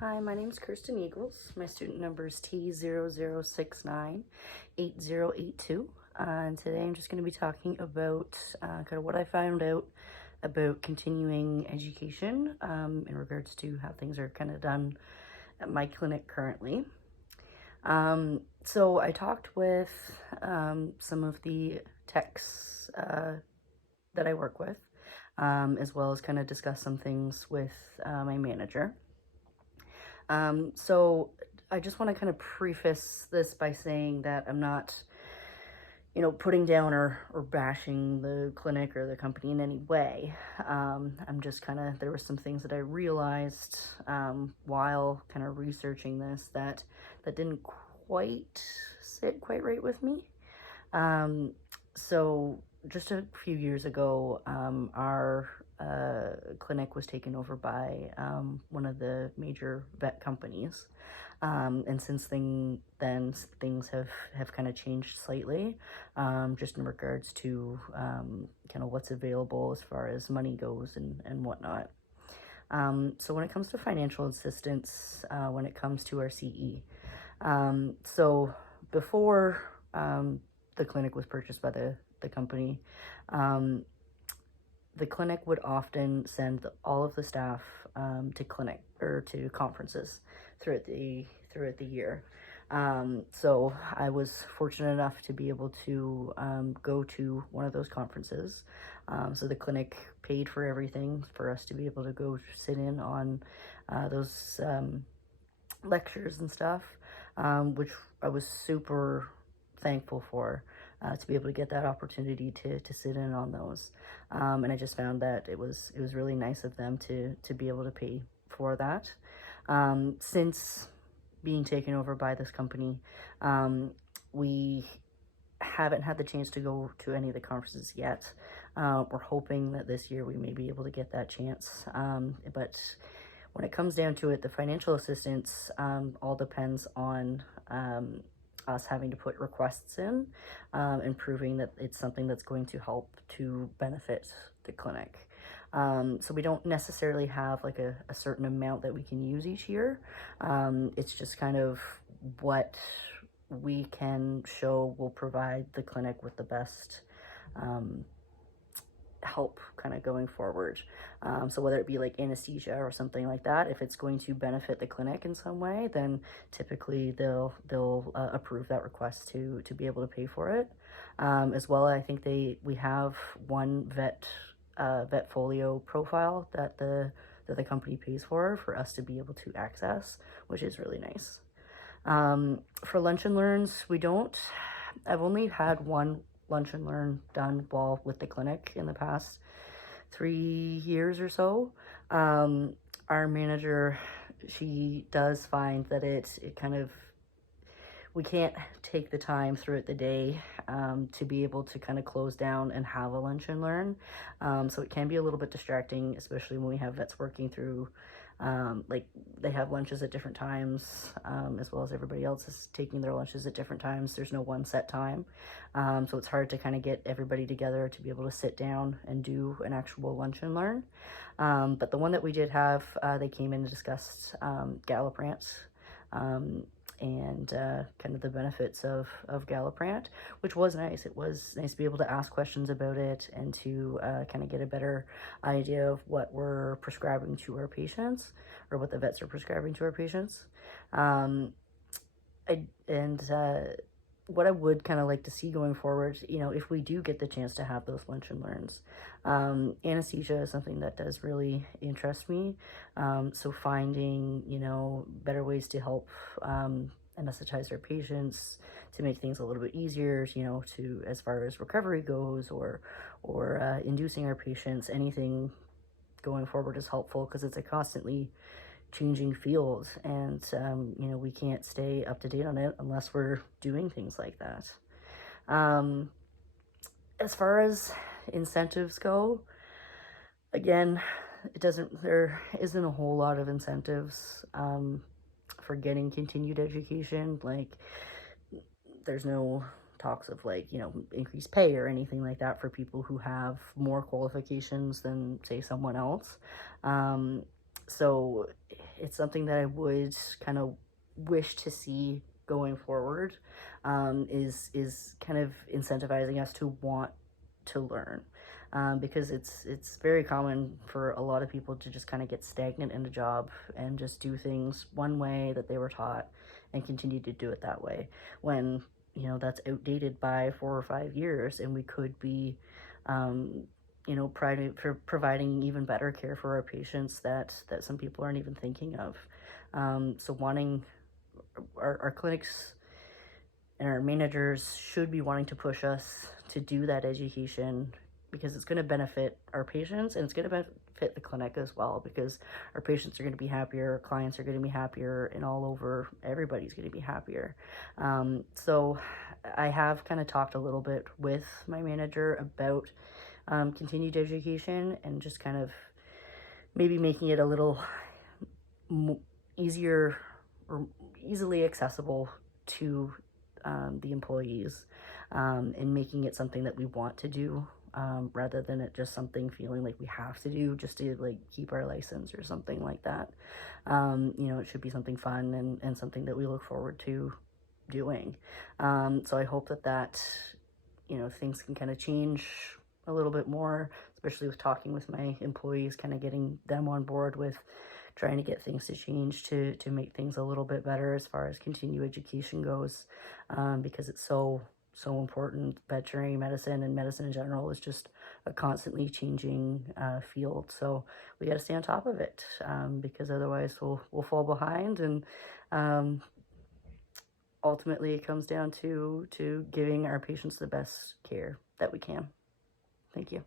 Hi, my name is Kirsten Eagles. My student number is T00698082. And today I'm just going to be talking about kind of what I found out about continuing education in regards to how things are kind of done at my clinic currently. So I talked with some of the techs that I work with, as well as kind of discuss some things with my manager. So I just want to kind of preface this by saying that I'm not, putting down or bashing the clinic or the company in any way. I'm just there were some things that I realized while kind of researching this that didn't quite sit quite right with me. So just a few years ago, our clinic was taken over by one of the major vet companies. And since then things have kind of changed slightly, just in regards to kind of what's available as far as money goes and whatnot. So when it comes to financial assistance, when it comes to our CE, so before the clinic was purchased by the company, the clinic would often send all of the staff to clinic or to conferences throughout the year. So I was fortunate enough to be able to go to one of those conferences. So the clinic paid for everything for us to be able to go sit in on those lectures and stuff, which I was super thankful for. To be able to get that opportunity to sit in on those, and I just found that it was really nice of them to be able to pay for that. Since being taken over by this company, we haven't had the chance to go to any of the conferences yet. We're hoping that this year we may be able to get that chance, but when it comes down to it, the financial assistance all depends on us having to put requests in and proving that it's something that's going to help to benefit the clinic. So we don't necessarily have like a certain amount that we can use each year. It's just kind of what we can show will provide the clinic with the best help kind of going forward. So whether it be like anesthesia or something like that, if it's going to benefit the clinic in some way, then typically they'll approve that request to be able to pay for it. As well, I think we have one Vetfolio profile that the company pays for us to be able to access, which is really nice. For lunch and learns, I've only had one lunch and learn done while with the clinic in the past 3 years or so. Our manager, she does find that it kind of, we can't take the time throughout the day to be able to kind of close down and have a lunch and learn. So it can be a little bit distracting, especially when we have vets working through like they have lunches at different times, as well as everybody else is taking their lunches at different times. There's no one set time. So it's hard to kind of get everybody together to be able to sit down and do an actual lunch and learn. But the one that we did have, they came in and discussed Galliprant, and kind of the benefits of Galliprant, which was nice. It was nice to be able to ask questions about it and to kind of get a better idea of what we're prescribing to our patients, or what the vets are prescribing to our patients. What I would kind of like to see going forward, if we do get the chance to have those lunch and learns, anesthesia is something that does really interest me. So finding, better ways to help anesthetize our patients, to make things a little bit easier, to as far as recovery goes, or inducing our patients, anything going forward is helpful, because it's a constantly changing field, and we can't stay up to date on it unless we're doing things like that. As far as incentives go, again, there isn't a whole lot of incentives for getting continued education. Like, there's no talks of increased pay or anything like that for people who have more qualifications than, say, someone else. So it's something that I would kind of wish to see going forward, is kind of incentivizing us to want to learn, because it's very common for a lot of people to just kind of get stagnant in a job and just do things one way that they were taught and continue to do it that way, when that's outdated by 4 or 5 years, and we could be providing even better care for our patients that some people aren't even thinking of. So wanting our clinics and our managers should be wanting to push us to do that education, because it's going to benefit our patients and it's going to benefit the clinic as well, because our patients are going to be happier, our clients are going to be happier, and all over, everybody's going to be happier. So I have kind of talked a little bit with my manager about continued education, and just kind of maybe making it a little easier or easily accessible to the employees, and making it something that we want to do, rather than it just something feeling like we have to do just to like keep our license or something like that. It should be something fun and something that we look forward to doing. So I hope that things can kind of change a little bit more, especially with talking with my employees, kind of getting them on board with trying to get things to change to make things a little bit better as far as continued education goes, because it's so important. Veterinary medicine and medicine in general is just a constantly changing field, so we got to stay on top of it, because otherwise we'll fall behind, and ultimately it comes down to giving our patients the best care that we can. Thank you.